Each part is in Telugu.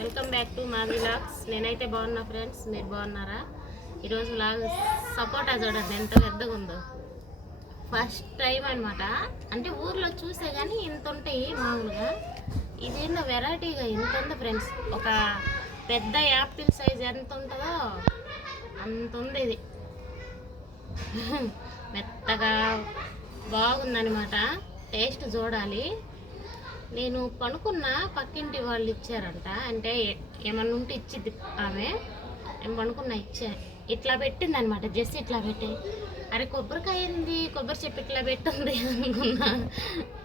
వెల్కమ్ బ్యాక్ టు మాది వ్లాగ్స్. నేనైతే బాగున్నా ఫ్రెండ్స్, మీరు బాగున్నారా? ఈరోజు వ్లాగ్ సపోటా చూడండి ఎంత పెద్దగా ఉందో. ఫస్ట్ టైం అనమాట. అంటే ఊర్లో చూసే కానీ ఇంత ఉంటాయి మామూలుగా. ఇదేందో వెరైటీగా ఇంత ఉంది ఫ్రెండ్స్. ఒక పెద్ద యాపిల్ సైజ్ ఎంత ఉంటుందో అంత ఉంది ఇది. మెత్తగా బాగుందనమాట. టేస్ట్ చూడాలి. నేను పనుకున్న పక్కింటి వాళ్ళు ఇచ్చారంట. అంటే ఏమన్నా ఉంటే ఇచ్చిద్ది ఆమె. నేను పనుకున్నా ఇట్లా పెట్టింది అనమాట. జస్ట్ ఇట్లా పెట్టి, అరే కొబ్బరికాయ ఏంది, కొబ్బరి చెప్పి ఇట్లా పెట్టింది అనుకున్నా.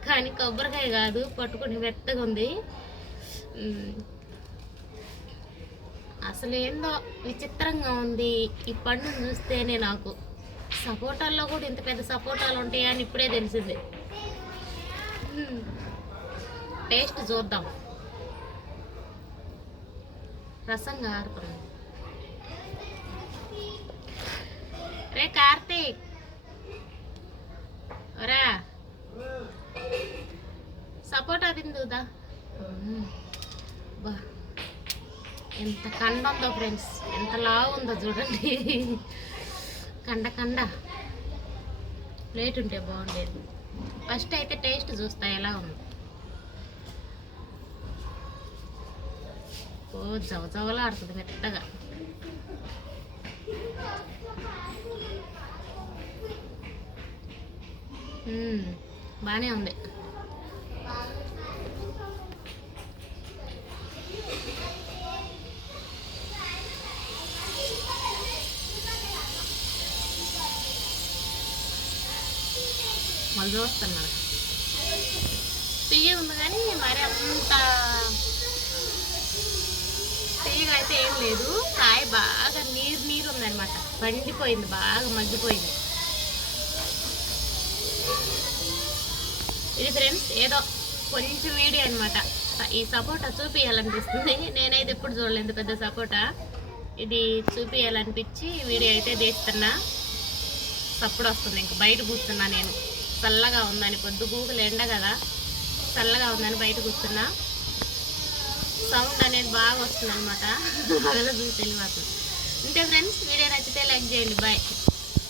కానీ కొబ్బరికాయ కాదు, పట్టుకుని మెత్తగా ఉంది. అసలు ఏందో విచిత్రంగా ఉంది ఈ పండును చూస్తేనే. నాకు సపోటాల్లో కూడా ఇంత పెద్ద సపోటాలు ఉంటాయని ఇప్పుడే తెలిసింది. టేస్ట్ చూద్దాం. రసం కారుతుంది. రే కార్తీక్, రా సపోటా తిందుదా. బా ఎంత కండ ఉందో ఫ్రెండ్స్, ఎంత లావు ఉందో చూడండి. కండ ప్లేట్ ఉంటే బాగుండేది. ఫస్ట్ అయితే టేస్ట్ చూస్తా ఎలా ఉంది. ఓ జవజవలాడుతుంది మెత్తగా. బాగానే ఉంది. మళ్ళీ చూస్తున్నాను. తీయ ఉంది కానీ మరి అంత తీయగా అయితే ఏం లేదు. కాయ బాగా నీరు ఉందనమాట. పండిపోయింది, బాగా మగ్గిపోయింది. ఇది ఫ్రెండ్స్ ఏదో కొంచెం వీడియో అనమాట. ఈ సపోటా చూపించాలనిపిస్తుంది. నేనైతే ఎప్పుడు చూడలేదు పెద్ద సపోటా. ఇది చూపించాలనిపించి వీడియో అయితే తీస్తున్నా. సప్పుడు వస్తుంది. ఇంక బయట కూర్చున్నా నేను. చల్లగా ఉందని, పొద్దు గూగులు ఎండ కదా, చల్లగా ఉందని బయట కూర్చున్నా. సౌండ్ అనేది బాగా వస్తుంది అనమాట. అలా చూసి తెలియదు. అంతే ఫ్రెండ్స్, వీడియో నచ్చితే లైక్ చేయండి. బాయ్.